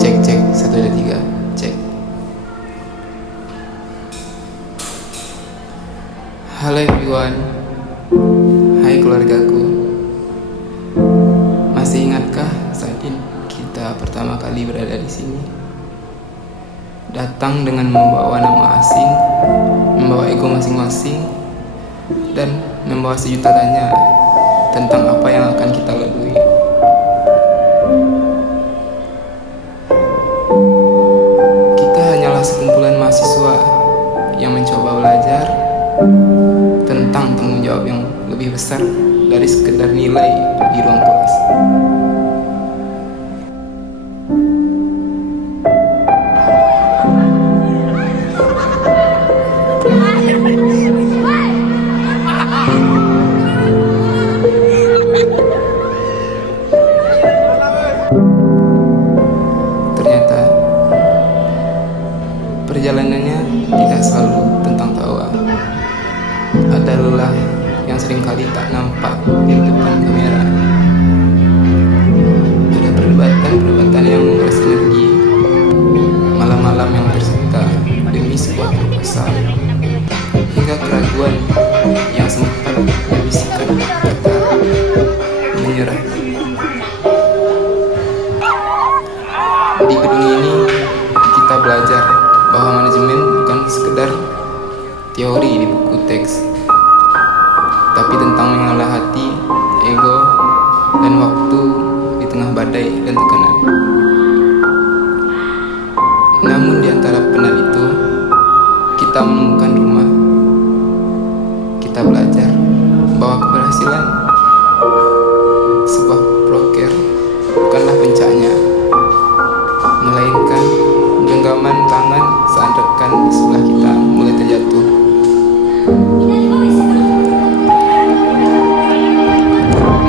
Cek 1 2 3 cek. Halo everyone, hai keluargaku. Masih ingatkah saat ini kita pertama kali berada di sini? Datang dengan membawa nama asing, membawa ego masing-masing, dan membawa sejuta tanya tentang apa yang akan kita lalui. Sekumpulan mahasiswa yang mencoba belajar tentang tanggung jawab yang lebih besar dari sekedar nilai di ruang kelas. Ternyata perjalanannya tidak selalu tentang tawa. Ada lelah yang seringkali tak nampak di depan kamera. Ada perdebatan yang menguras energi, malam-malam yang tercipta demi sebuah proposal, hingga keraguan yang sempat membisikkan kata menyerah. Di gedung ini kita belajar bahwa manajemen bukan sekedar teori di buku teks, tapi tentang mengolah hati, ego, dan waktu di tengah badai dan tekanan. Namun di antara penat itu, kita menemukan rumah. Kita belajar bahwa keberhasilan sebuah broker bukanlah puncaknya, melainkan genggaman tangan saat rekan di sebelah kita mulai terjatuh.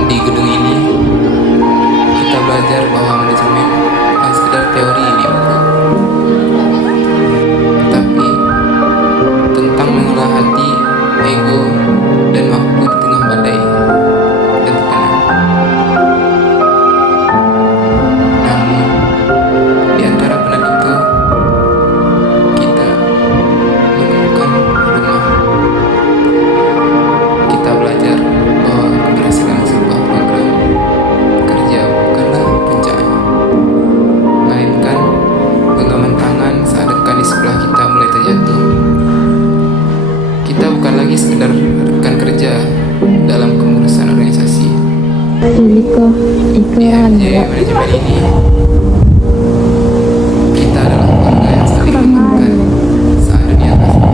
Di gedung ini, kita belajar bahwa manajemen bukan sekedar teori di buku, tapi tentang mengolah hati, ego, dan waktu di tengah badai dan tekanan. Namun, di antara penat itu, kita menemukan rumah. Kita belajar bahwa keberhasilan sebuah program kerja bukanlah puncaknya, melainkan genggaman tangan saat rekan di sebelah kita mulai terjatuh. Kita bukan lagi sekedar rekan kerja dalam kemurusan organisasi. Di MJ manajemen ini, kita adalah keluarga yang saling menguatkan saat dunia kasar.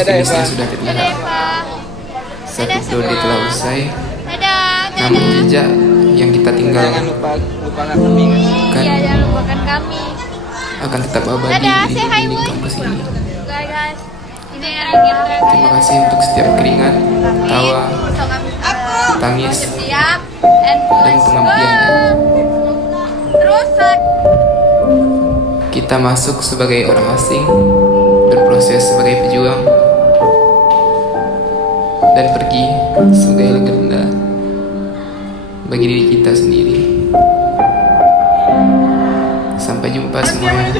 Garis sudah terlihat. Satu periode telah usai. Namun jejak yang kita tinggalkan Jangan lupakan kami. akan tetap abadi di kampus ini. Guys, Terima kasih untuk setiap keringat, tawa, tangis, dan pengabdiannya. Terus Kita masuk sebagai orang asing, berproses sebagai pejuang, dan pergi sebagai legenda bagi diri kita sendiri. Sampai jumpa semuanya.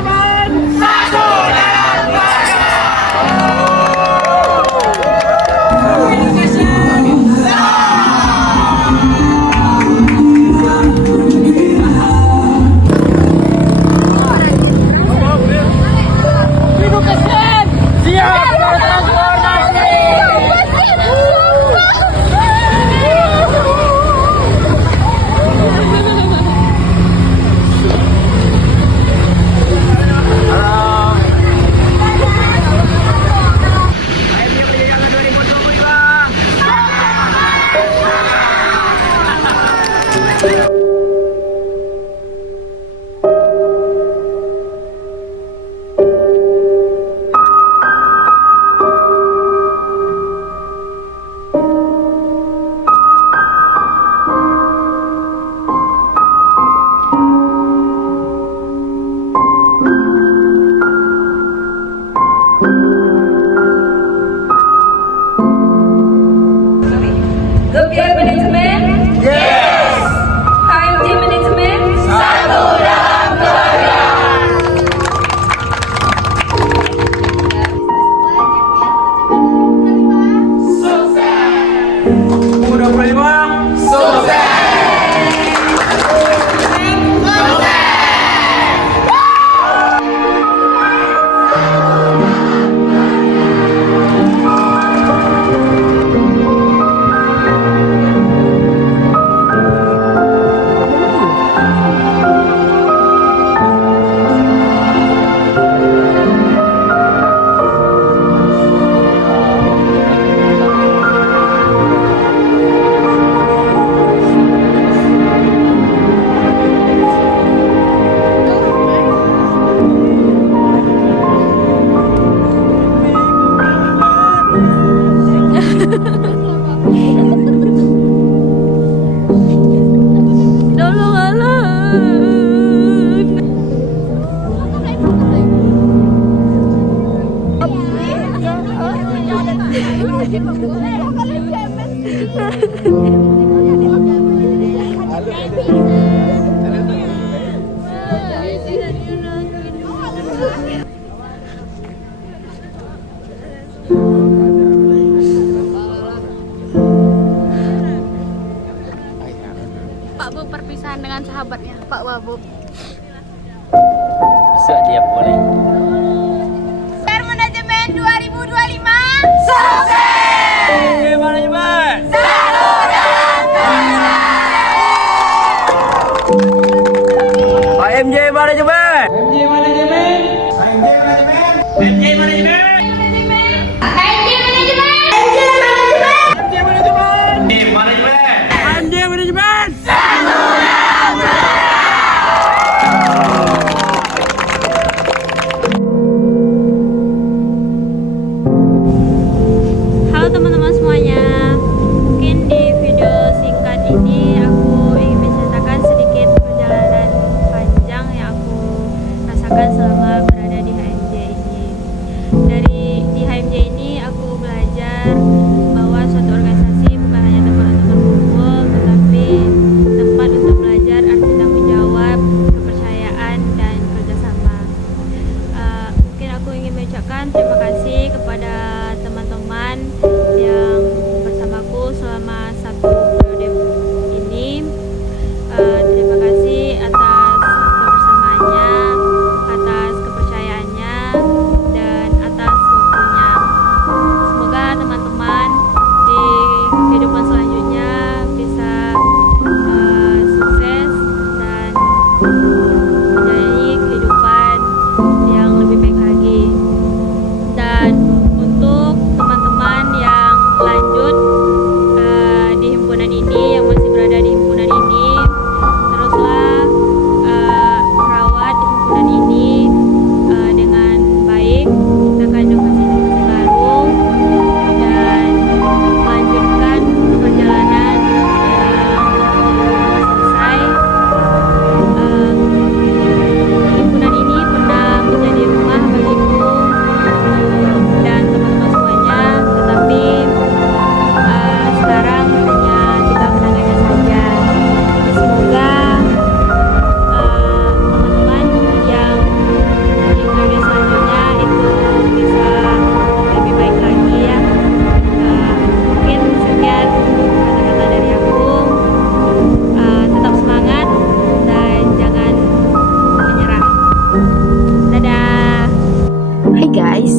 sahabatnya Pak Wabub. Bisa dia boleh. Share Manajemen 2025 sukses! Manajemen Selalu dalam AMJ Manajemen. Halo teman-teman semuanya, mungkin di video singkat ini aku ingin menceritakan sedikit perjalanan panjang yang aku rasakan selama berada di HMJ ini. Di HMJ ini aku belajar bahwa suatu organisasi bukan hanya tempat untuk berkumpul, tetapi tempat untuk belajar arti tanggung jawab, kepercayaan, dan kerjasama. Mungkin aku ingin mengucapkan terima kasih kepada teman-teman yang bersamaku selama satu periode ini. Terima kasih atas kebersamaannya, atas kepercayaannya, dan atas waktunya. Semoga teman-teman di kehidupan selanjutnya bisa sukses dan menjalani kehidupan yang lebih baik lagi. Dan untuk teman-teman yang lanjut di himpunan ini, yang masih berada di himpunan ini, teruslah rawat himpunan ini dengan baik, ciptakan inovasi-inovasi baru, dan lanjutkan perjalanan yang selesai. Himpunan ini pernah menjadi rumah bagiku dan teman-teman semuanya, tetapi sekarang hanya tinggal kenangannya saja. Semoga teman-teman yang di periode selanjutnya itu bisa lebih baik lagi ya. Mungkin sekian kata-kata dari aku. Tetap semangat dan jangan menyerah. Dadah. Hai guys,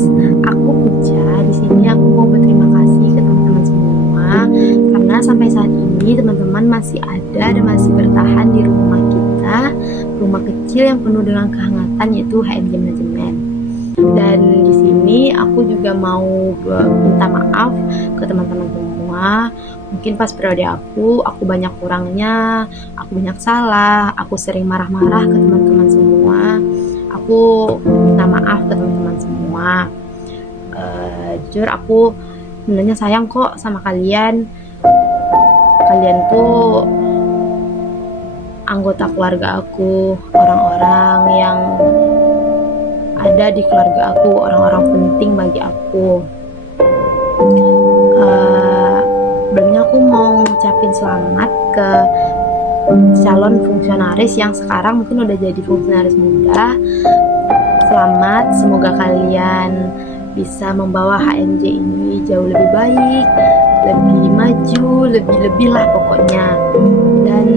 aku Puja. Di sini aku mau berterima kasih ke teman-teman semua karena sampai saat ini teman-teman masih ada dan masih bertahan di rumah kita, rumah kecil yang penuh dengan kehangatan, yaitu HMJ Manajemen. Dan di sini aku juga mau minta maaf ke teman-teman semua. Mungkin pas periode aku banyak kurangnya, aku banyak salah, aku sering marah-marah ke teman-teman semua. Aku minta maaf ke teman-teman semua. Jujur aku sebenarnya sayang kok sama kalian. Kalian tuh anggota keluarga aku, orang-orang yang ada di keluarga aku, orang-orang penting bagi aku. Sebelumnya aku mau ngucapin selamat ke calon fungsionaris yang sekarang mungkin udah jadi fungsionaris muda. Selamat, semoga kalian bisa membawa HMJ ini jauh lebih baik, lebih maju, lebih-lebih lah pokoknya. Dan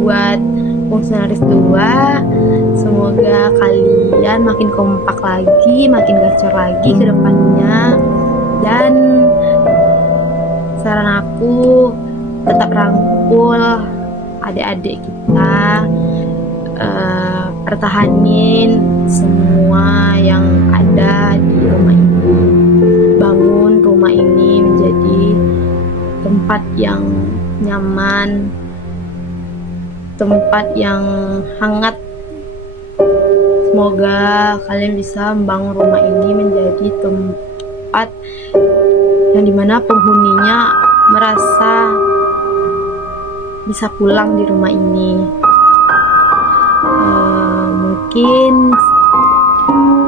buat fungsionaris 2, semoga kalian makin kompak lagi, makin gacor lagi ke depannya. Dan saran aku, tetap rangkul adik-adik kita, pertahanin semua yang ada di rumah ini, bangun rumah ini menjadi tempat yang nyaman, tempat yang hangat. Semoga kalian bisa membangun rumah ini menjadi tempat yang dimana penghuninya merasa bisa pulang di rumah ini. Mungkin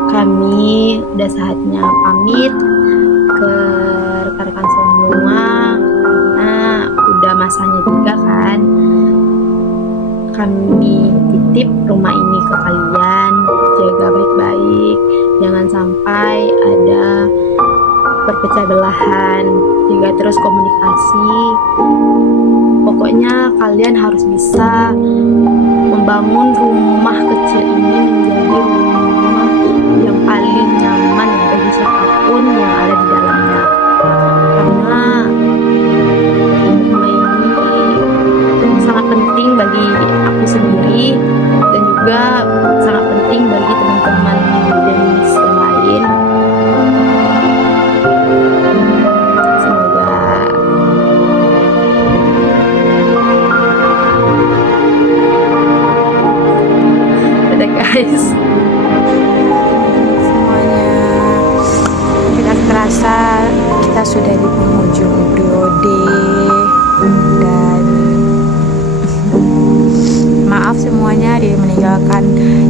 kami udah saatnya pamit ke rekan-rekan semua karena udah masanya juga kan. Kami titip rumah ini ke kalian, jaga baik-baik, jangan sampai ada perpecah belahan, jaga terus komunikasi. Pokoknya kalian harus bisa membangun rumah kecil ini menjadi rumah yang paling nyaman bagi siapapun yang ada di dalamnya. Karena rumah ini sangat penting bagi aku sendiri dan juga sangat penting bagi teman-teman Demis yang lain. Semoga dadah guys. Semuanya, tidak terasa kita sudah di penghujung periode dan maaf semuanya dia meninggalkan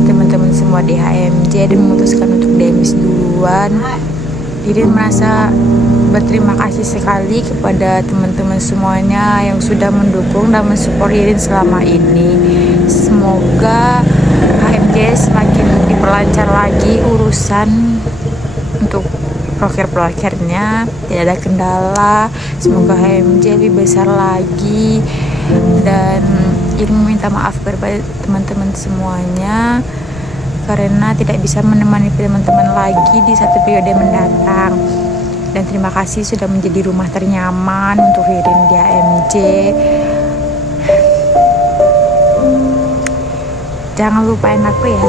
teman-teman semua di HMJ dan memutuskan untuk demis duluan. Irin merasa berterima kasih sekali kepada teman-teman semuanya yang sudah mendukung dan mensupport Irin selama ini. Semoga HMJ semakin diperlancar lagi urusan untuk proker-prokernya, tidak ada kendala. Semoga HMJ lebih besar lagi, dan Irin meminta maaf kepada teman-teman semuanya karena tidak bisa menemani teman-teman lagi di satu periode mendatang. Dan terima kasih sudah menjadi rumah ternyaman untuk Irin di HMJ. Jangan lupain aku ya.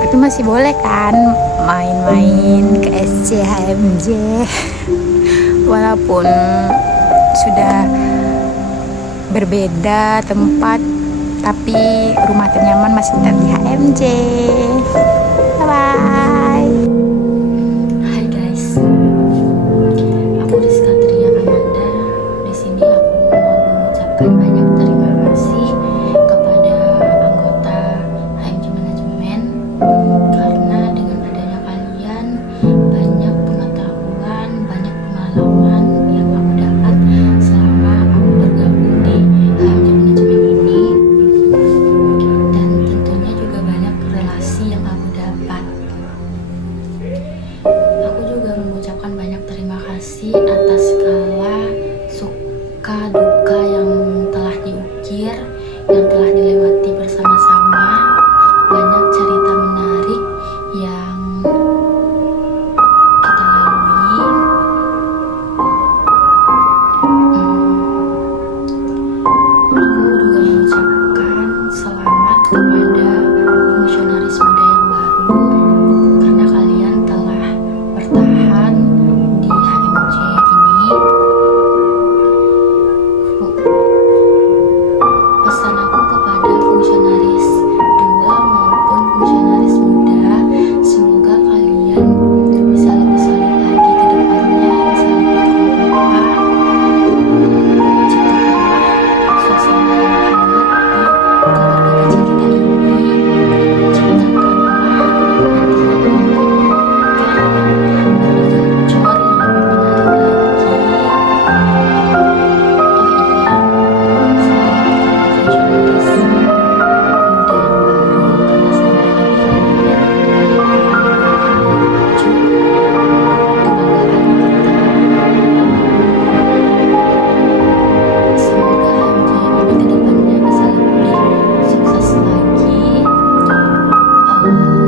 Tapi masih boleh kan main-main ke SC HMJ. Walaupun sudah berbeda tempat, tapi rumah ternyaman masih tetap di HMJ. Bye bye. Hai guys, aku Rizka Tria Amanda. Di sini aku mau mengucapkan banyak terima kasih kepada anggota HMJ Manajemen karena dengan adanya kalian banyak pengetahuan, banyak pengalaman yang aku dapat selama aku bergabung di HMJ Manajemen ini, dan tentunya juga banyak relasi yang aku dapat. Aku juga mengucapkan banyak terima kasih atas segala suka duka yang telah diukir, yang telah dilewati bersama-sama. Banyak cerita menarik yang kita lalui. Aku juga mengucapkan selamat kepada fungsionaris muda yang baru karena kalian telah bertahan di HMJ ini. Pesan aku kepada fungsionaris 2 maupun fungsionaris muda, semoga kalian bisa lebih solid lagi ke depannya, bisa lebih kompak. Ciptakanlah suasana yang hangat di keluarga kecil kita ini. Ciptakanlah nantinya kelompok yang lebih gacor, yang lebih menarik lagi. Oh iya, selamat kepada fungsionaris muda yang baru, karena sebentar lagi kalian akan menuju kebanggaan kita. Semoga HMJ ini kedepannya bisa lebih sukses lagi.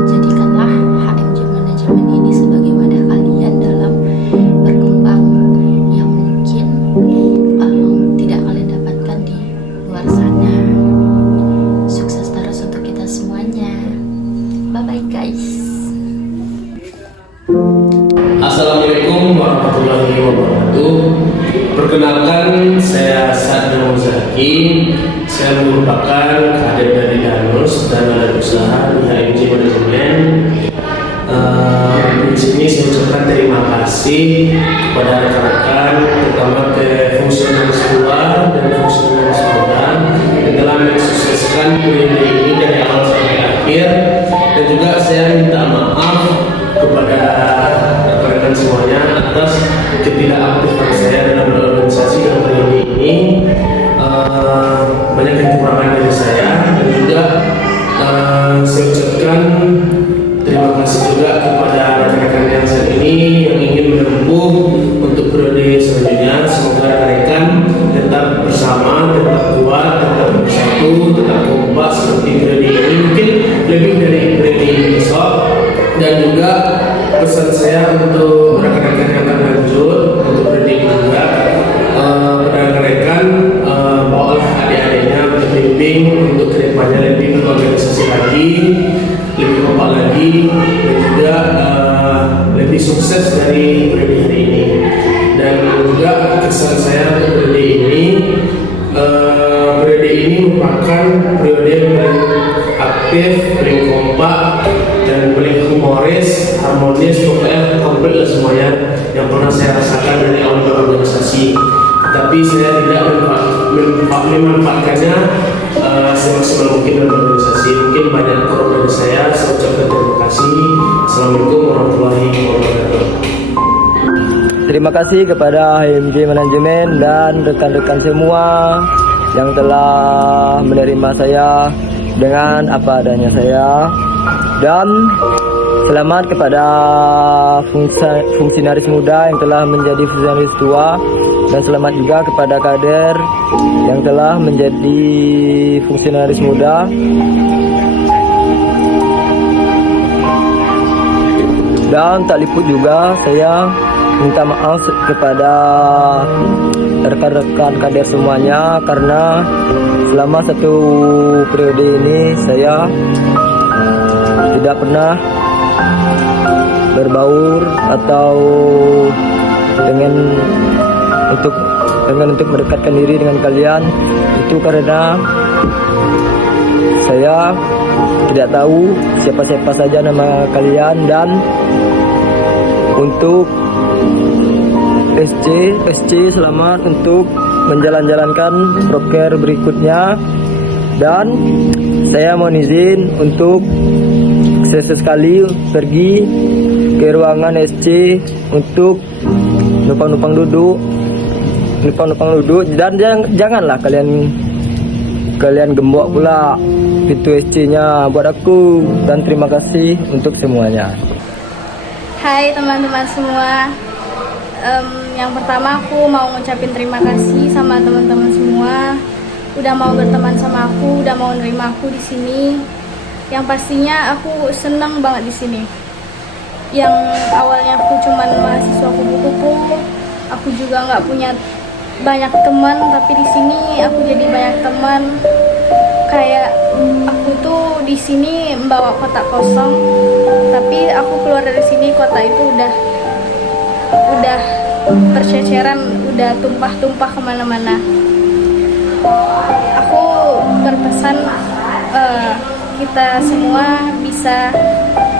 Jadikanlah HMJ Manajemen ini sebagai wadah kalian dalam berkembang yang mungkin tidak kalian dapatkan di luar sana. Sukses terus untuk kita semuanya. Bye bye guys. Assalamualaikum warahmatullahi wabarakatuh. Perkenalkan, saya Sadno Zaki. Saya merupakan kader dari Danus dan badan usaha di HMJ Manajemen. Di sini saya ucapkan terima kasih kepada rekan-rekan, terutama ke fungsionaris tua dan fungsionaris muda yang telah mensukseskan periode ini dari awal sampai akhir. Dan juga saya minta maaf kepada rekan-rekan semuanya atas ketidakaktifan saya dalam berorganisasi dalam periode ini. Banyak kekurangan dari saya, dan juga saya ucapkan terima kasih juga kepada rekan-rekan yang saat ini yang ingin menempuh untuk periode selanjutnya. Semoga berubah seperti periode ini, mungkin lebih dari periode ini besok. Dan juga pesan saya untuk rekan-rekan yang akan lanjut untuk periode kedua, rekan-rekan bawalah adik-adiknya berbimbing untuk kedepannya lebih berorganisasi lagi, lebih kompak lagi, dan juga lebih sukses dari periode hari ini. Dan juga kesan saya untuk periode ini, periode ini merupakan periode yang paling aktif, paling kompak, dan paling humoris, harmonis, pokoknya komplit lah semuanya yang pernah saya rasakan dari awal berorganisasi. Tapi saya tidak memanfaatkannya semaksimal mungkin dalam organisasi. Mungkin banyak kurang dari saya ucapkan terima kasih. Assalamualaikum warahmatullahi wabarakatuh. Terima kasih kepada HMJ Manajemen dan rekan-rekan semua yang telah menerima saya dengan apa adanya saya. Dan selamat kepada fungsionaris muda yang telah menjadi fungsionaris tua. Dan selamat juga kepada kader yang telah menjadi fungsionaris muda. Dan tak luput juga saya minta maaf kepada rekan-rekan kader semuanya, karena selama satu periode ini saya tidak pernah berbaur atau dengan untuk mendekatkan diri dengan kalian. Itu karena saya tidak tahu siapa-siapa saja nama kalian. Dan untuk SC selamat untuk menjalankan proker berikutnya. Dan saya mohon izin untuk sesekali pergi ke ruangan SC untuk numpang duduk, dan janganlah kalian gembok pula pintu SC-nya buat aku. Dan terima kasih untuk semuanya. Hai teman-teman semua. Yang pertama aku mau ngucapin terima kasih sama teman-teman semua udah mau berteman sama aku, udah mau nerima aku di sini. Yang pastinya aku senang banget di sini. Yang awalnya aku cuman mahasiswa kupu-kupu, aku juga nggak punya banyak teman, tapi di sini aku jadi banyak teman. Kayak aku tuh di sini membawa kotak kosong, tapi aku keluar dari sini kota itu udah berceceran, udah tumpah-tumpah kemana-mana. Aku berpesan kita semua bisa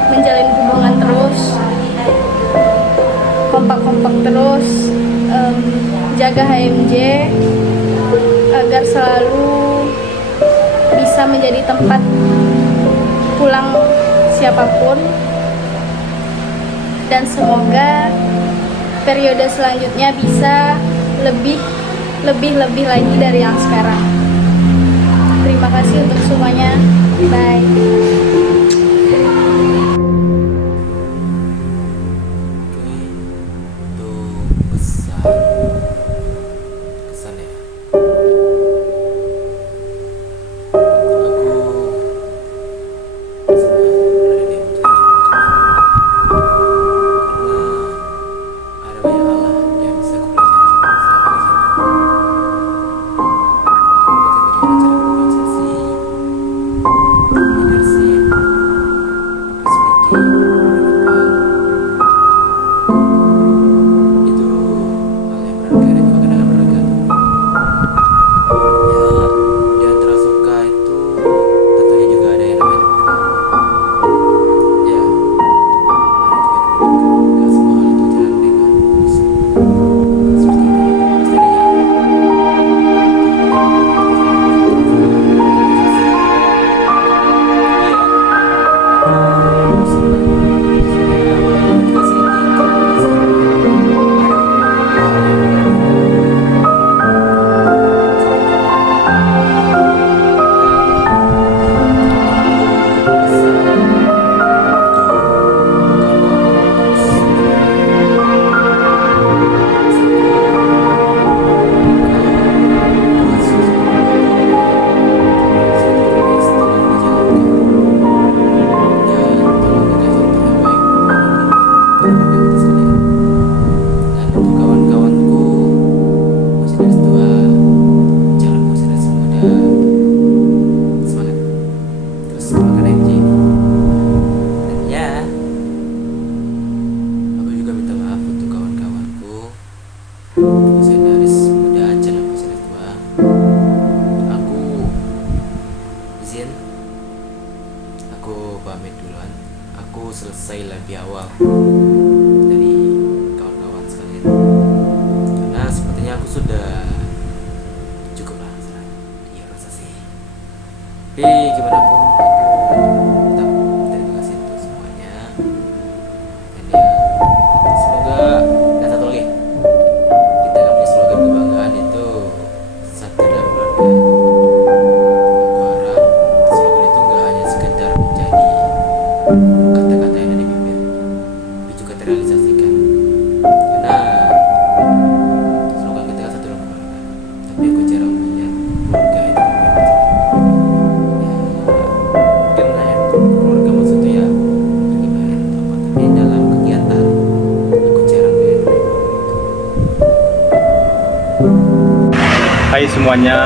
menjalin hubungan terus, kompak-kompak terus, jaga HMJ agar selalu bisa menjadi tempat pulang siapapun. Dan semoga periode selanjutnya bisa lebih lagi dari yang sekarang. Terima kasih untuk semuanya. Bye. Leadership aku pamit duluan. Aku selesai lebih awal dari kawan-kawan sekalian, karena sepertinya aku sudah cukup lah. Iya rasa sih. Tapi gimana pun aku tetap terima kasih untuk semuanya. Dan ya semoga, dan satu lagi, kita akan punya slogan kebanggaan itu satu dalam keluarga. Aku harap slogan itu nggak hanya sekedar menjadi kata-kata yang ada di bibir, tapi juga terrealisasikan. Karena slogan kita kan satu dalam keluarga, tapi aku jarang melihat keluarga itu berbeda. Ya, mungkin lah ya, keluarga maksudnya ya beribadah atau apa, tapi dalam kegiatan aku jarang melihat mereka. Hai semuanya,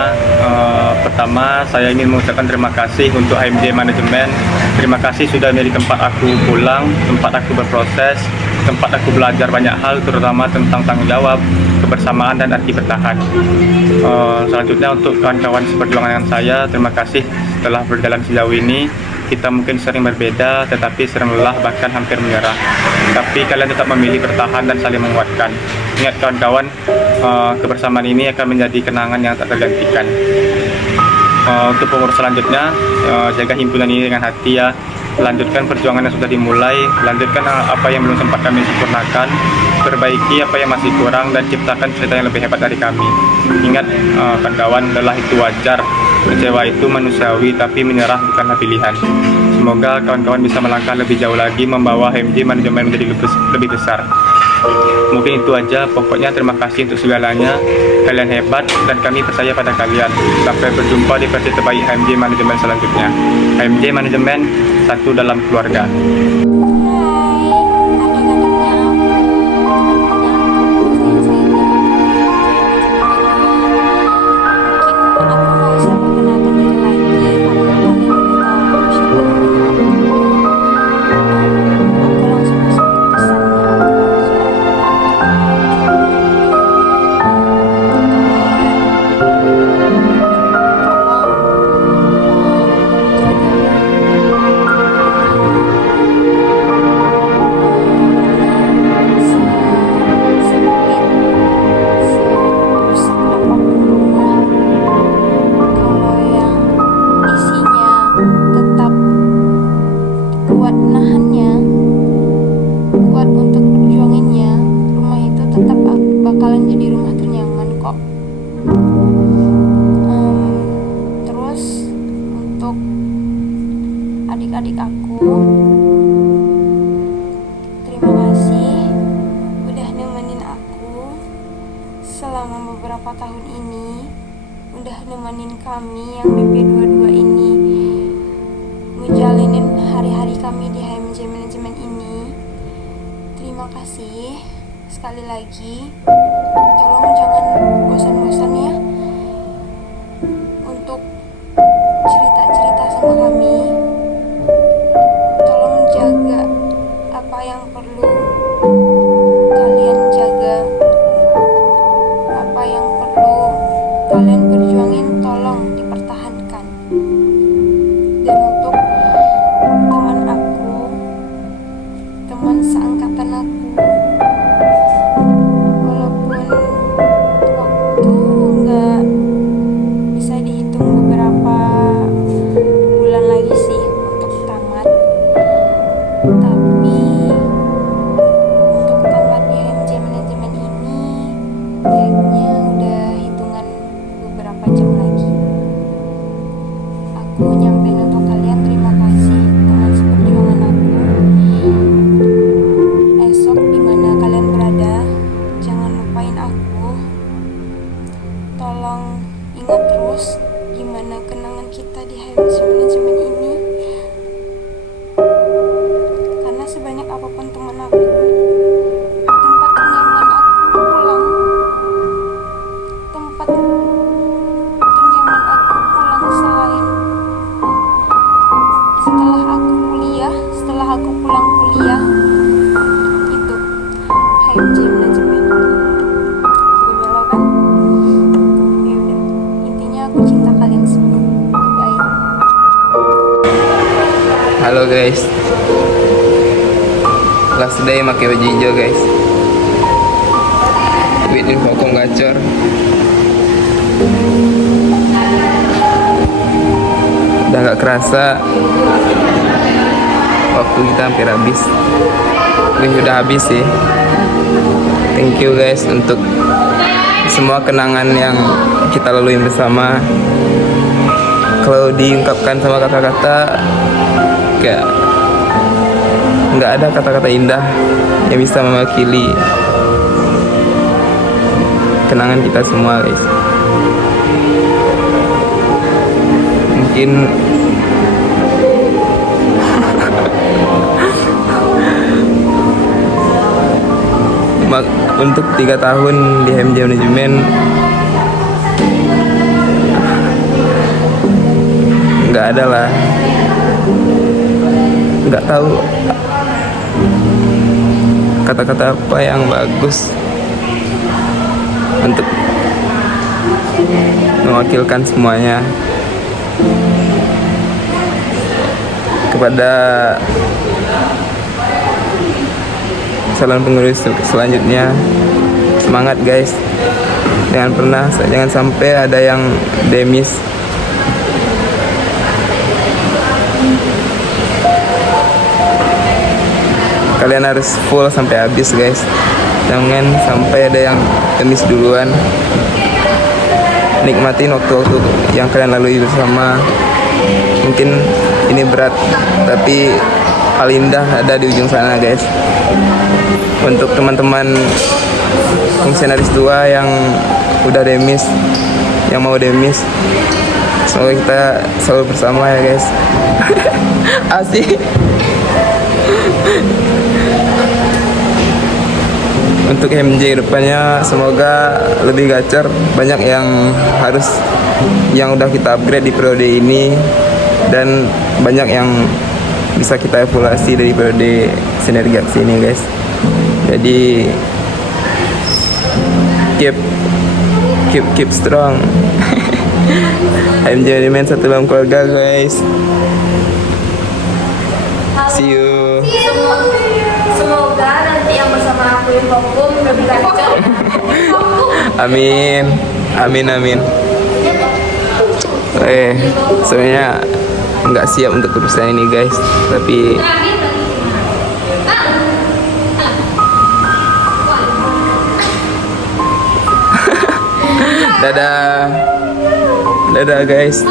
pertama saya ingin mengucapkan terima kasih untuk HMJ Manajemen. Terima kasih sudah menjadi tempat aku pulang, tempat aku berproses, tempat aku belajar banyak hal, terutama tentang tanggung jawab, kebersamaan, dan arti bertahan. Selanjutnya untuk kawan-kawan seperjuangan dengan saya, terima kasih setelah berjalan sejauh ini. Kita mungkin sering berbeda, tetapi sering lelah, bahkan hampir menyerah. Tapi kalian tetap memilih bertahan dan saling menguatkan. Ingat kawan-kawan, kebersamaan ini akan menjadi kenangan yang tak tergantikan. Untuk pengurus selanjutnya, jaga himpunan ini dengan hati ya. Lanjutkan perjuangan yang sudah dimulai, lanjutkan apa yang belum sempat kami sempurnakan, perbaiki apa yang masih kurang, dan ciptakan cerita yang lebih hebat dari kami. Ingat kawan-kawan, lelah itu wajar, kecewa itu manusiawi, tapi menyerah bukanlah pilihan. Semoga kawan-kawan bisa melangkah lebih jauh lagi, membawa HMJ Manajemen menjadi lebih besar. Mungkin itu aja, pokoknya terima kasih untuk segalanya. Kalian hebat dan kami percaya pada kalian. Sampai berjumpa di versi terbaik HMJ Manajemen selanjutnya. HMJ Manajemen, satu dalam keluarga. bakalan jadi rumah ternyaman kok. Terus untuk adik-adik aku, terima kasih udah nemenin aku selama beberapa tahun ini, udah nemenin kami yang BP22 ini ngejalinin hari-hari kami di HMJ Manajemen ini. Terima kasih sekali lagi. Tolong jangan bosan-bosan ya untuk cerita-cerita sama kami. Tolong jaga apa yang perlu kalian jaga, apa yang perlu kalian perjuangin, tolong dipertahankan. Dan untuk teman aku, teman seangkatan aku, walaupun Halo guys. Last day pakai baju hijau guys. Duit infocom gacor. Udah gak kerasa waktu kita hampir habis. Udah habis sih. Thank you guys untuk semua kenangan yang kita lalui bersama. Kalau diungkapkan sama kata-kata, kayak nggak ada kata-kata indah yang bisa mewakili kenangan kita semua guys. Mungkin untuk 3 tahun di HMJ Manajemen nggak ada lah, nggak tahu kata-kata apa yang bagus untuk mewakilkan semuanya. Kepada calon pengurus selanjutnya, semangat guys, jangan sampai ada yang demis. Kalian harus full sampai habis guys, jangan sampai ada yang demis duluan. Nikmatin waktu-waktu yang kalian lalui bersama. Mungkin ini berat, tapi hal indah ada di ujung sana guys. Untuk teman-teman fungsionaris tua yang udah demis, yang mau demis, semoga kita selalu bersama ya guys. Asik. Untuk MJ depannya semoga lebih gacor, banyak yang udah kita upgrade di periode ini, dan banyak yang bisa kita evaluasi dari periode sinergi aksi ini guys. Jadi keep strong. MJ Manajemen satu dalam keluarga guys. See you. Semoga nanti yang bersama aku Infocom lebih lancar. Amin. Sebenarnya nggak siap untuk urusan ini guys, tapi dadah guys.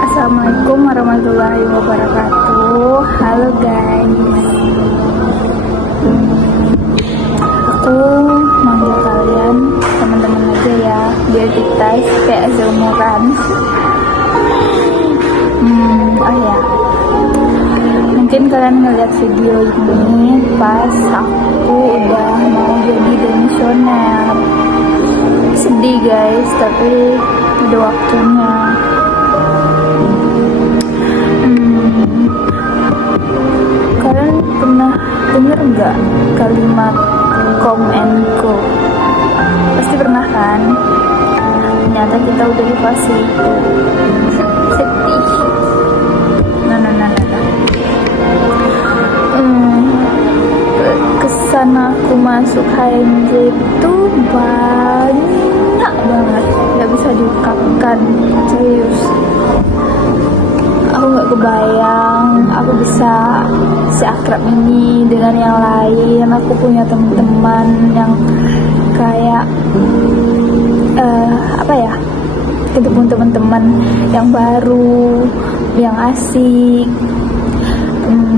Assalamualaikum warahmatullahi wabarakatuh. Halo guys, aku manggil kalian teman-teman aja ya, biar kita kayak seumuran. Oh ya, mungkin kalian ngeliat video ini pas aku udah mau jadi demisioner. Sedih guys, tapi udah waktunya. Kalian pernah denger nggak kalimat come and go? Pasti pernah kan? Ternyata kita udah di fase itu. Sedih. Kesan aku masuk HMJ itu banyak banget, nggak bisa diungkapkan, serius. Aku nggak kebayang aku bisa seakrab ini dengan yang lain. Aku punya teman-teman yang kayak ketemu teman-teman yang baru, yang asik.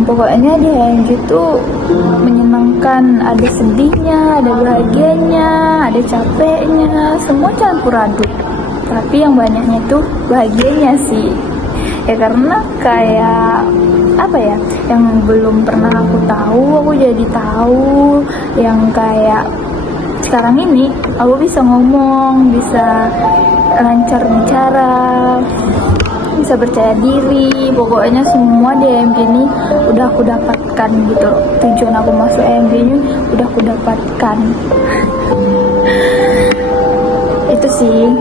Pokoknya di HMJ itu menyenangkan, ada sedihnya, ada bahagianya, ada capeknya, semua campur aduk. Tapi yang banyaknya itu bahagianya sih. Ya karena kayak yang belum pernah aku tahu, aku jadi tahu. Yang kayak sekarang ini aku bisa ngomong, bisa lancar bicara, bisa percaya diri. Pokoknya semua di HMJ ini udah aku dapatkan gitu. Tujuan aku masuk HMJ ini udah aku dapatkan. Itu sih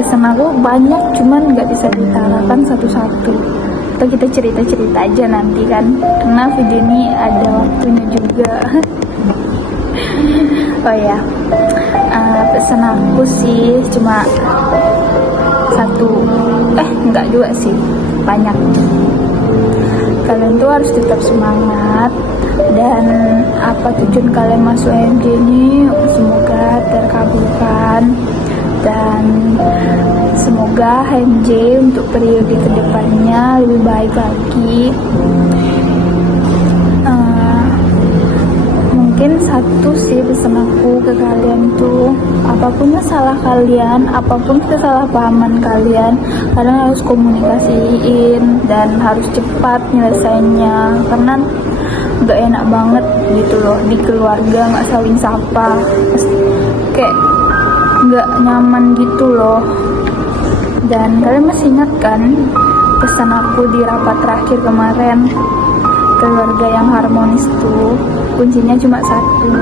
kesan aku banyak, cuman nggak bisa ditarakan satu-satu. atau kita cerita-cerita aja nanti kan, karena video ini ada waktunya juga. Oh ya, pesan aku sih cuma satu, enggak juga sih, banyak. Kalian tuh harus tetap semangat, dan apa tujuan kalian masuk HMJ ini semoga terkabulkan, dan semoga HMJ untuk periode kedepannya lebih baik lagi. Mungkin satu sih pesan aku ke kalian tuh, apapun salah kalian, apapun kesalahpahaman kalian, kalian harus komunikasiin dan harus cepat nyelesainnya, karena gak enak banget gitu loh di keluarga nggak saling sapa, kayak nggak nyaman gitu loh. Dan kalian masih ingat kan pesan aku di rapat terakhir kemarin, keluarga yang harmonis tuh kuncinya cuma satu,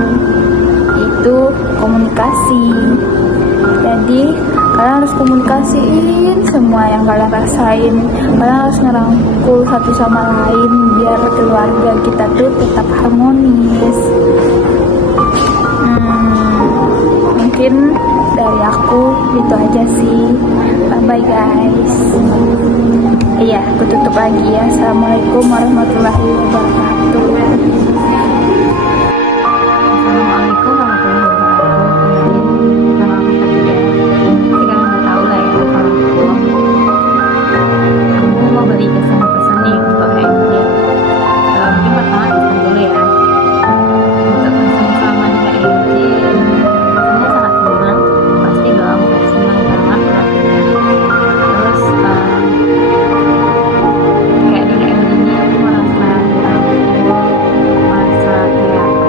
yaitu komunikasi. Jadi kalian harus komunikasiin semua yang kalian rasain, kalian harus ngerangkul satu sama lain biar keluarga kita tuh tetap harmonis. Mungkin dari aku gitu aja sih. Bye bye guys. Iya, aku tutup lagi ya. Assalamualaikum warahmatullahi wabarakatuh. Assalamualaikum warahmatullahi wabarakatuh. Nama aku Fatia. Pasti kalian udah tahu lah ya kalau aku mau beri kesan-pesan nih untuk HMJ. Mungkin pertama pesan dulu ya. Untuk pesan selama di HMJ, rasanya sangat senang. Pasti dong, senang banget lah. Terus kayak di HMJ ini aku merasa kayak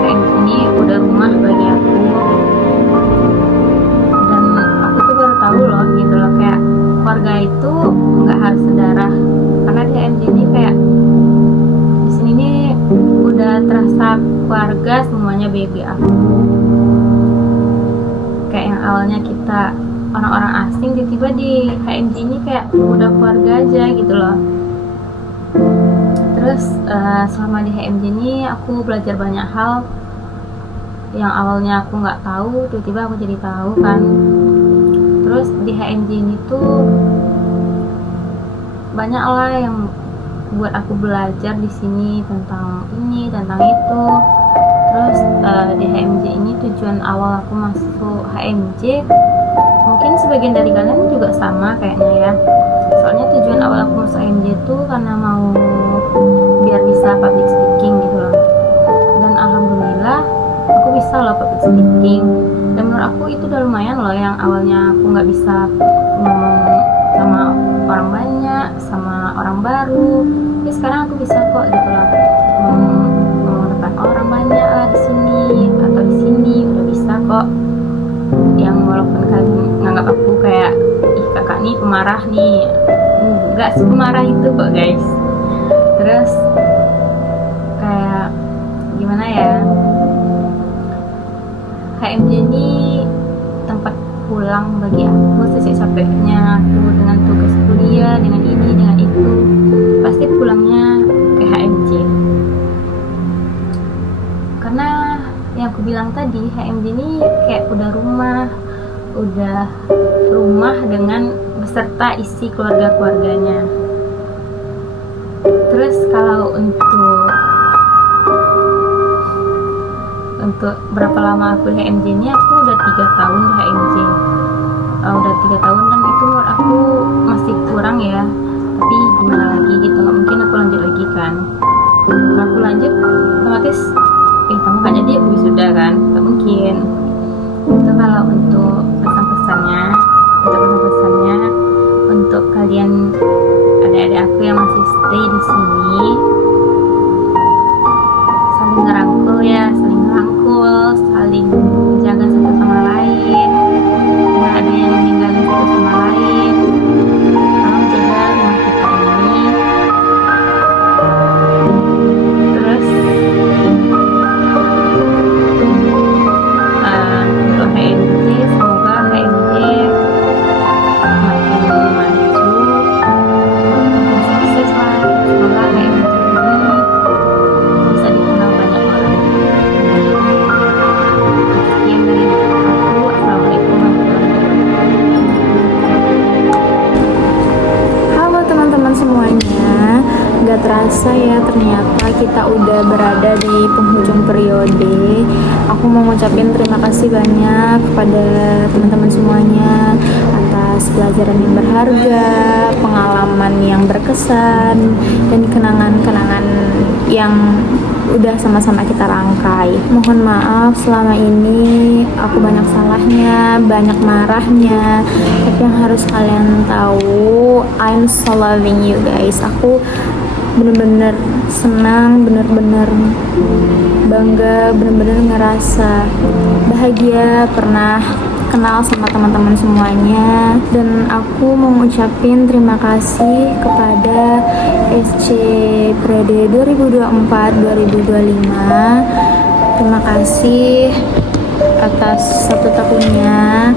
HMJ ini udah rumah bagi aku. Dan aku tuh baru tahu loh gitu loh, kayak keluarga itu nggak harus sedarah, karena di HMJ ini kayak di sini nih udah terasa keluarga semuanya baby aku. Kayak yang awalnya kita orang-orang asing, tiba-tiba di HMJ ini kayak udah keluarga aja gitu loh. Terus selama di HMJ ini aku belajar banyak hal yang awalnya aku nggak tahu, tiba-tiba aku jadi tahu kan. Terus di HMJ ini tuh banyak lah yang buat aku belajar di sini tentang ini, tentang itu. Terus di HMJ ini tujuan awal aku masuk HMJ, mungkin sebagian dari kalian juga sama kayaknya ya. Soalnya tujuan awal aku masuk HMJ itu karena mau biar bisa public speaking gitu loh. Dan alhamdulillah aku bisa loh public speaking. Dan menurut aku itu udah lumayan loh, yang awalnya aku nggak bisa ngomong sama orang banyak, sama orang baru. Tapi sekarang aku bisa kok gitu loh. Ngomong depan orang banyak lah di sini atau di sini udah bisa kok. Yang walaupun kalian nganggap aku kayak ih kakak nih pemarah nih, nggak sepemarah itu kok guys. Terus kayak gimana ya, HMJ ini tempat pulang bagi aku. Sesek capeknya aku dengan tugas kuliah, dengan ini, dengan itu, pasti pulangnya ke HMJ. Karena yang aku bilang tadi, HMJ ini kayak udah rumah dengan beserta isi keluarga-keluarganya. Terus kalau untuk berapa lama aku di HMJ ini, aku udah 3 tahun di HMJ. Udah 3 tahun, dan itu menurut aku masih kurang ya. Tapi gimana lagi gitu, nggak mungkin aku lanjut lagi kan. Kalau aku lanjut otomatis kamu kan jadi aku wisuda kan, nggak mungkin. Itu kalau untuk pesan-pesannya, untuk kalian adik-adik aku yang masih stay di sini, saling ngerangkul ya, saling jaga satu sama lain. Nggak ada yang meninggalin satu sama lain. Tolong jaga rumah kita ini. Terus untuk HMJ, semoga teman-teman semuanya, gak terasa ya ternyata kita udah berada di penghujung periode. Aku mau ngucapin terima kasih banyak kepada teman-teman semuanya atas pelajaran yang berharga, pengalaman yang berkesan, dan kenangan-kenangan yang udah sama-sama kita rangkai. Mohon maaf selama ini aku banyak salahnya, banyak marahnya, tapi yang harus kalian tahu, I'm so loving you guys. Aku bener-bener senang, bener-bener bangga, bener-bener ngerasa bahagia pernah kenal sama teman-teman semuanya. Dan aku mau ngucapin terima kasih kepada SC periode 2024-2025. Terima kasih atas 1 tahunnya.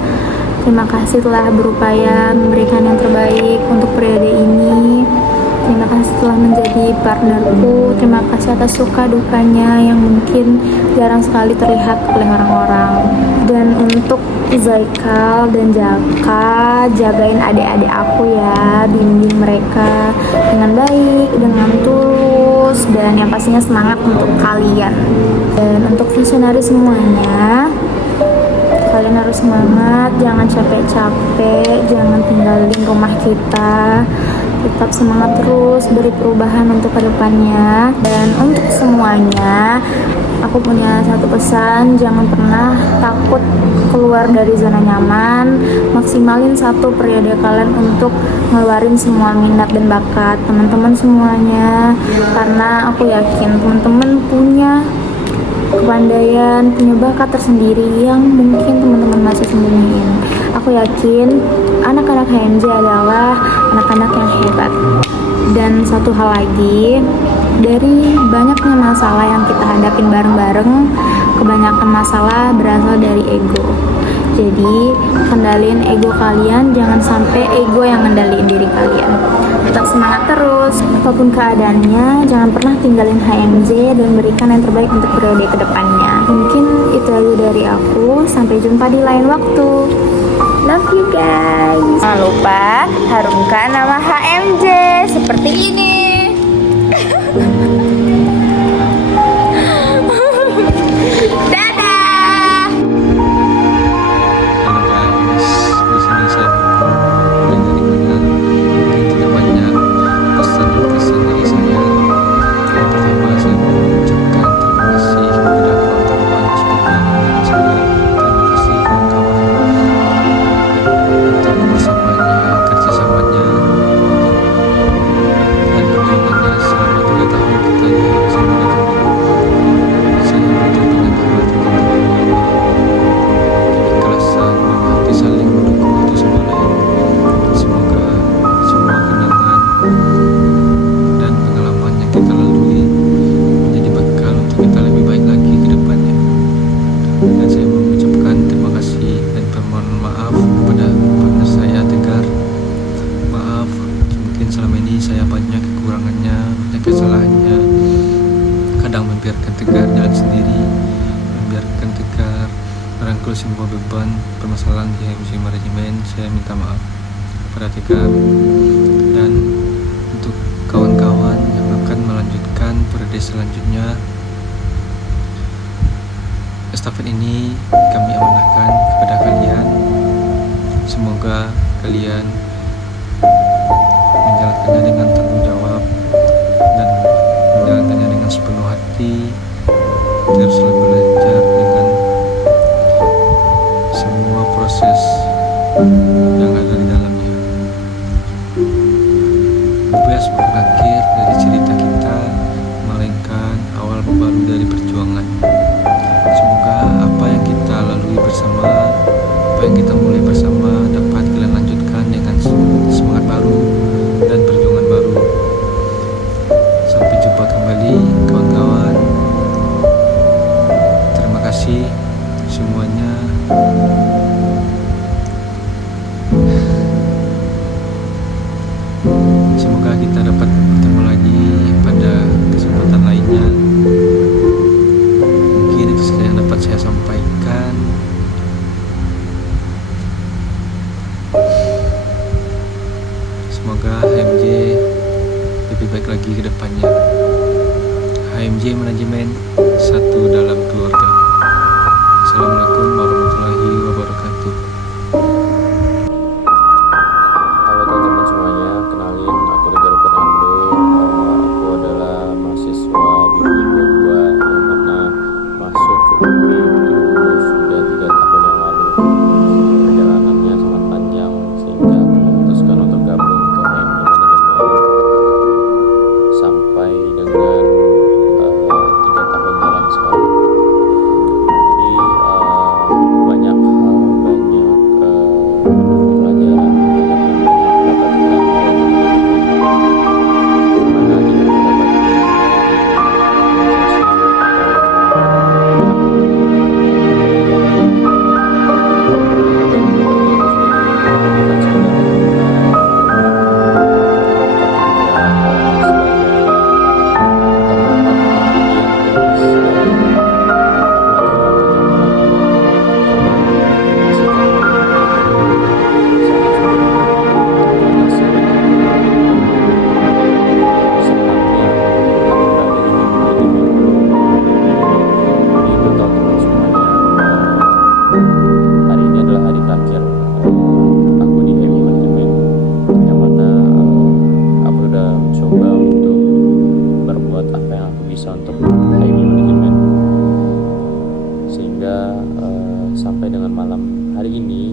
Terima kasih telah berupaya memberikan yang terbaik untuk periode ini. Terima kasih telah menjadi partnerku. Terima kasih atas suka dukanya yang mungkin jarang sekali terlihat oleh orang-orang. Dan untuk Zaikal dan Jaka, jagain adik-adik aku ya, bimbing mereka dengan baik, dengan tulus, dan yang pastinya semangat untuk kalian. Dan untuk fungsionaris semuanya, kalian harus semangat, jangan capek-capek, jangan tinggalin rumah kita. Tetap semangat terus, beri perubahan untuk kedepannya. Dan untuk semuanya, aku punya satu pesan, jangan pernah takut keluar dari zona nyaman. Maksimalin 1 periode kalian untuk ngeluarin semua minat dan bakat teman-teman semuanya, karena aku yakin teman-teman punya kepandaian, punya bakat tersendiri yang mungkin teman-teman masih sembunyiin. Aku yakin anak-anak HMJ adalah anak-anak yang hebat. Dan satu hal lagi, dari banyaknya masalah yang kita hadapin bareng-bareng, kebanyakan masalah berasal dari ego. Jadi kendaliin ego kalian, jangan sampai ego yang ngendaliin diri kalian. Tetap semangat terus, apapun keadaannya, jangan pernah tinggalin HMJ dan berikan yang terbaik untuk periode kedepannya. Mungkin itu aja dari aku, sampai jumpa di lain waktu. Love you guys. Jangan lupa harumkan nama HMJ seperti ini. Dadah. Halo guys, di sini saya dari mana tidak banyak pesan dan kesan dari saya. Yang pertama, saya mau mengucapkan terima kasih kepada kawan-kawan seperti saya. Terima kasih kawan-kawan untuk bersamanya, kerjasamanya, dan perjuangannya selama 3 tahun kita di HMJ Manajemen. Saya belajar banyak hal tentang keikhlasan dan hati saling mendukung itu sama lain. Semoga semua kenangan dan pengalaman yang kita lalui menjadi bekal untuk kita lebih baik lagi ke depannya. Dan saya mengucapkan terima kasih dan permohonan maaf kepada partner saya Tegar. Maaf, mungkin selama ini saya banyak kekurangannya, banyak kesalahannya. Kadang membiarkan Tegar jalan sendiri, membiarkan Tegar merangkul semua beban permasalahan di HMJ Manajemen. Saya minta maaf kepada Tegar. Dan untuk kawan-kawan yang akan melanjutkan periode selanjutnya, estafet ini kami amanahkan kepada kalian. Semoga kalian menjalankannya dengan tanggung jawab dan menjalankannya dengan sepenuh hati. Teruslah belajar dengan semua proses yang ada di dalamnya. Bebas bukan akhir dari cerita kita, melainkan awal baru dari perjuangan. Semoga apa yang kita lalui bersama, apa yang kita mulai bersama dapat kalian lanjutkan dengan semangat baru dan perjuangan baru. Sampai jumpa kembali kawan-kawan. Terima kasih semuanya. Semoga kita dapat bertemu lagi pada kesempatan lainnya. lagi ke depannya. HMJ Manajemen, satu dalam keluarga. Assalamualaikum warahmatullahi wabarakatuh. Halo teman-teman semuanya, kenalin aku Tegar Fernando. Aku adalah mahasiswa BUI 22 yang mana masuk ke BUI itu sudah 3 tahun yang lalu. Perjalanannya sangat panjang sehingga aku memutuskan untuk gabung ke HMJ Manajemen sampai dengan 3 tahun jalan sekarang. Jadi banyak hal, banyak pelajaran, untuk HMJ Manajemen sehingga sampai dengan malam hari ini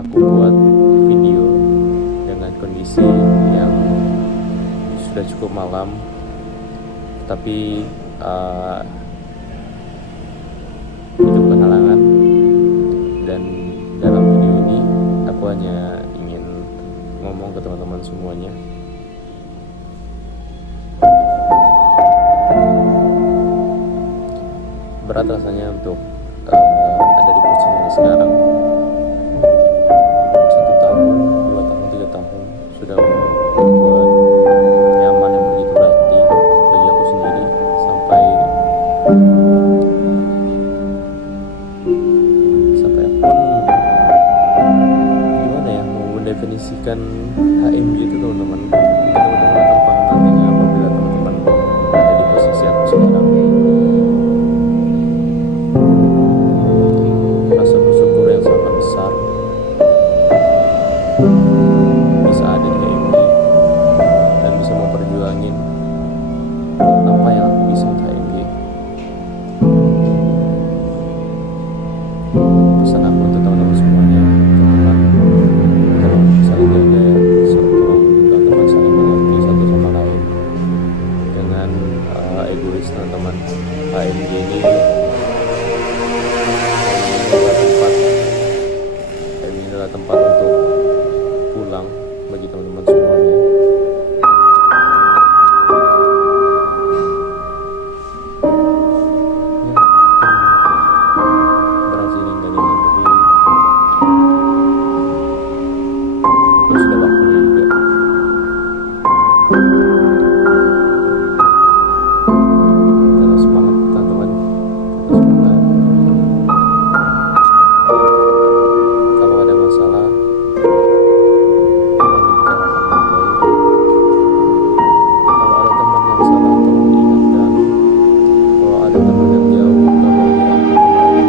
aku buat video dengan kondisi yang sudah cukup malam, tapi hidup berhalangan, dan dalam video ini aku hanya ingin ngomong ke teman-teman semuanya. Berat rasanya untuk ada di posisi yang sekarang. 1 tahun, 2 tahun, 3 tahun sudah membuat nyaman yang begitu berarti bagi aku sendiri, sampai pun gimana ya mau mendefinisikan HMJ itu teman-teman. Teman-teman akan paham nantinya apabila teman-teman ada di posisi aku sekarang. Rasa bersyukur yang sangat besar bisa ada di HMJ dan bisa memperjuangin apa yang aku bisa di HMJ. Pesan aku untuk teman-teman semuanya, teman-teman tolong saling jaga ya, tolong teman-teman saling mengerti satu sama lain, jangan egois teman-teman. HMJ ini adalah tempat untuk pulang bagi teman-teman semuanya. Berhasil hingga ini, tapi mungkin sudah waktunya juga. Tetap semangat teman-teman, tetap semangat. Kalau ada masalah, tolong dibicarakan baik-baik. Kalau ada teman yang salah, tolong diingatkan. Kalau ada teman yang jauh, tolong dirangkul kembali.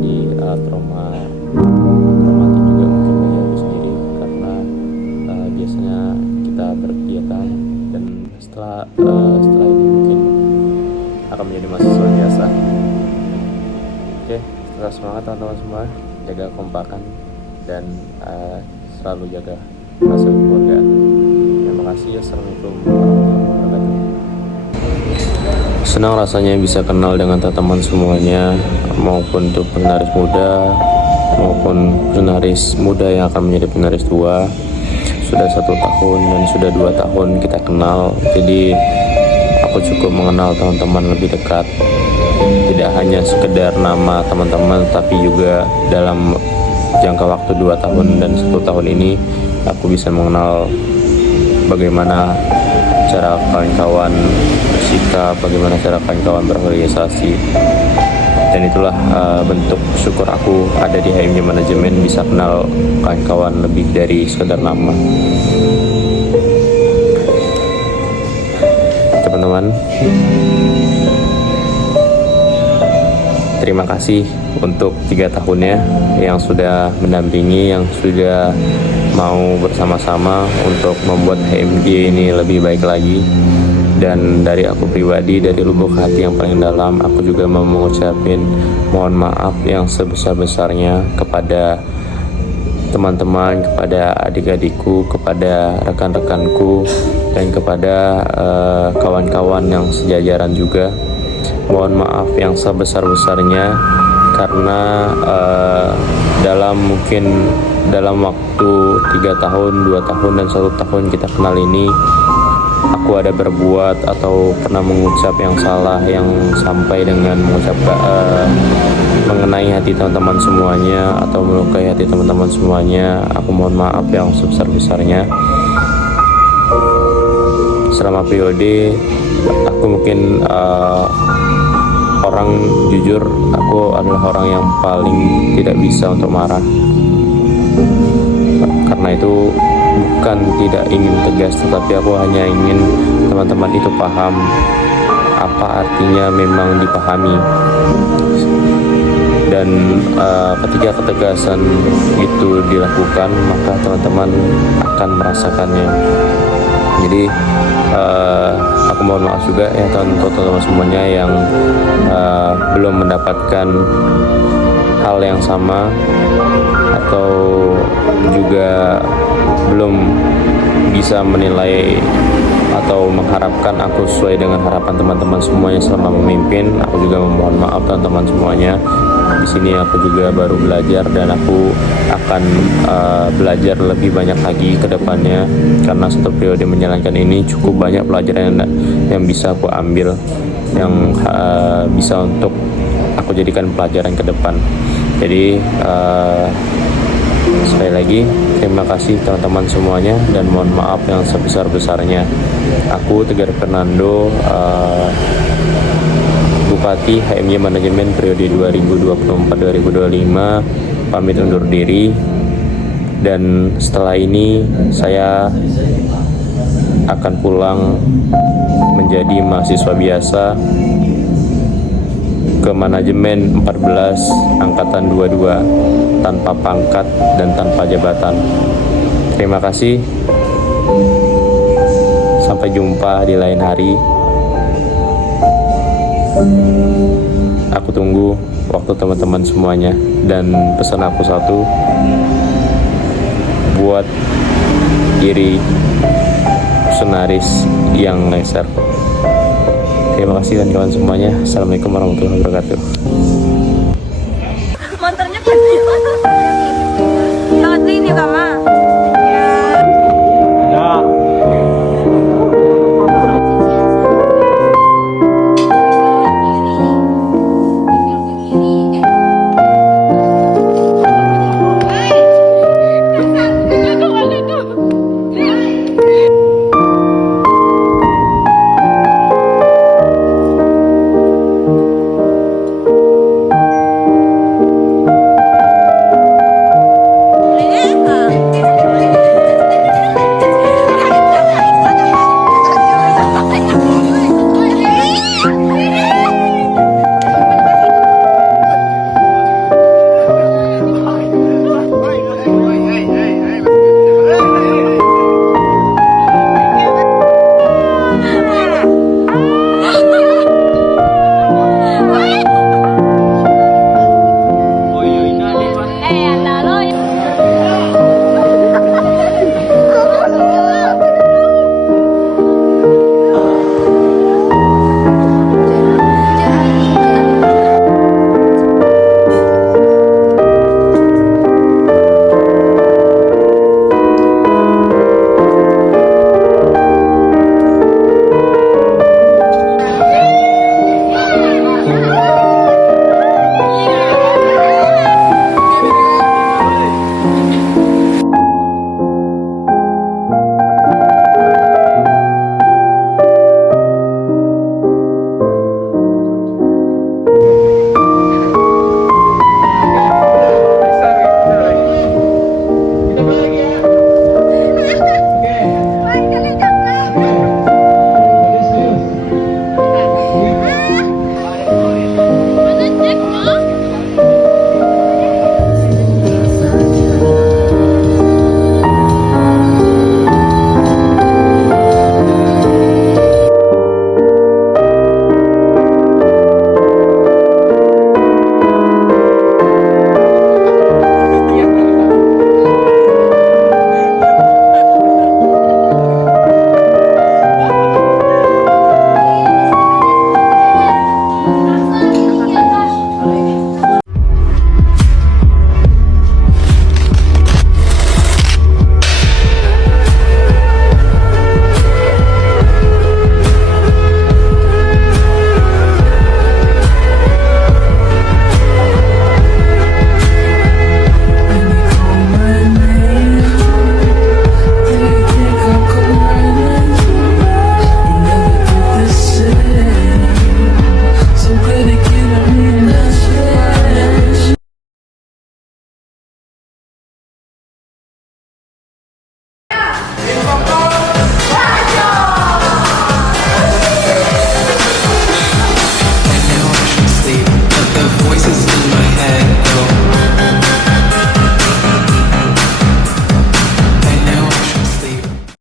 Dan terakhir, traumatik juga mungkin bagi aku sendiri, karena biasanya kita berkegiatan dan setelah ini mungkin akan menjadi mahasiswa biasa. Oke, tetap semangat teman-teman semua, jaga kompakan dan selalu jaga rasa kekeluargaan. Terima kasih. Assalamualaikum warahmatullahi wabarakatuh. Senang rasanya bisa kenal dengan teman-teman semuanya, maupun untuk penaris muda maupun penaris muda yang akan menjadi penaris tua. Sudah 1 tahun dan sudah 2 tahun kita kenal, jadi aku cukup mengenal teman-teman lebih dekat. Tidak hanya sekedar nama teman-teman, tapi juga dalam jangka waktu 2 tahun dan 1 tahun ini aku bisa mengenal bagaimana cara kawan-kawan bersikap, bagaimana cara kawan-kawan berorganisasi. Dan itulah bentuk syukur aku ada di HMJ Manajemen, bisa kenal kawan-kawan lebih dari sekedar nama. Teman-teman, terima kasih untuk 3 tahunnya yang sudah mendampingi, yang sudah mau bersama-sama untuk membuat HMJ ini lebih baik lagi. Dan dari aku pribadi, dari lubuk hati yang paling dalam, aku juga mau mengucapin mohon maaf yang sebesar-besarnya kepada teman-teman, kepada adik-adikku, kepada rekan-rekanku, dan kepada kawan-kawan yang sejajaran juga. Mohon maaf yang sebesar-besarnya karena dalam waktu 3 tahun, 2 tahun, dan 1 tahun kita kenal ini, aku ada berbuat atau pernah mengucap yang salah, yang sampai dengan mengenai hati teman-teman semuanya atau melukai hati teman-teman semuanya. Aku mohon maaf yang sebesar-besarnya. Selama periode aku mungkin orang jujur, aku adalah orang yang paling tidak bisa untuk marah. Karena itu bukan tidak ingin tegas, tetapi aku hanya ingin teman-teman itu paham apa artinya memang dipahami. Dan ketika ketegasan itu dilakukan, maka teman-teman akan merasakannya. Jadi aku mohon maaf juga ya teman-teman semuanya yang belum mendapatkan hal yang sama atau juga belum bisa menilai atau mengharapkan aku sesuai dengan harapan teman-teman semuanya selama memimpin. Aku juga memohon maaf teman-teman semuanya. Di sini aku juga baru belajar dan aku akan belajar lebih banyak lagi ke depannya, karena 1 periode menjalankan ini cukup banyak pelajaran yang bisa aku ambil, yang bisa untuk aku jadikan pelajaran ke depan. Jadi sekali lagi terima kasih teman-teman semuanya dan mohon maaf yang sebesar-besarnya. Aku Tegar Fernando, Bupati HMJ Manajemen periode 2024-2025, pamit undur diri. Dan setelah ini saya akan pulang menjadi mahasiswa biasa ke manajemen 14 angkatan 22 tanpa pangkat dan tanpa jabatan. Terima kasih. Sampai jumpa di lain hari. Aku tunggu waktu teman-teman semuanya, dan pesan aku satu, buat diri senaris yang leser. Terima kasih kawan-kawan semuanya. Assalamualaikum warahmatullahi wabarakatuh. Motornya banget ini kama. And now I should sleep, but the voices in my head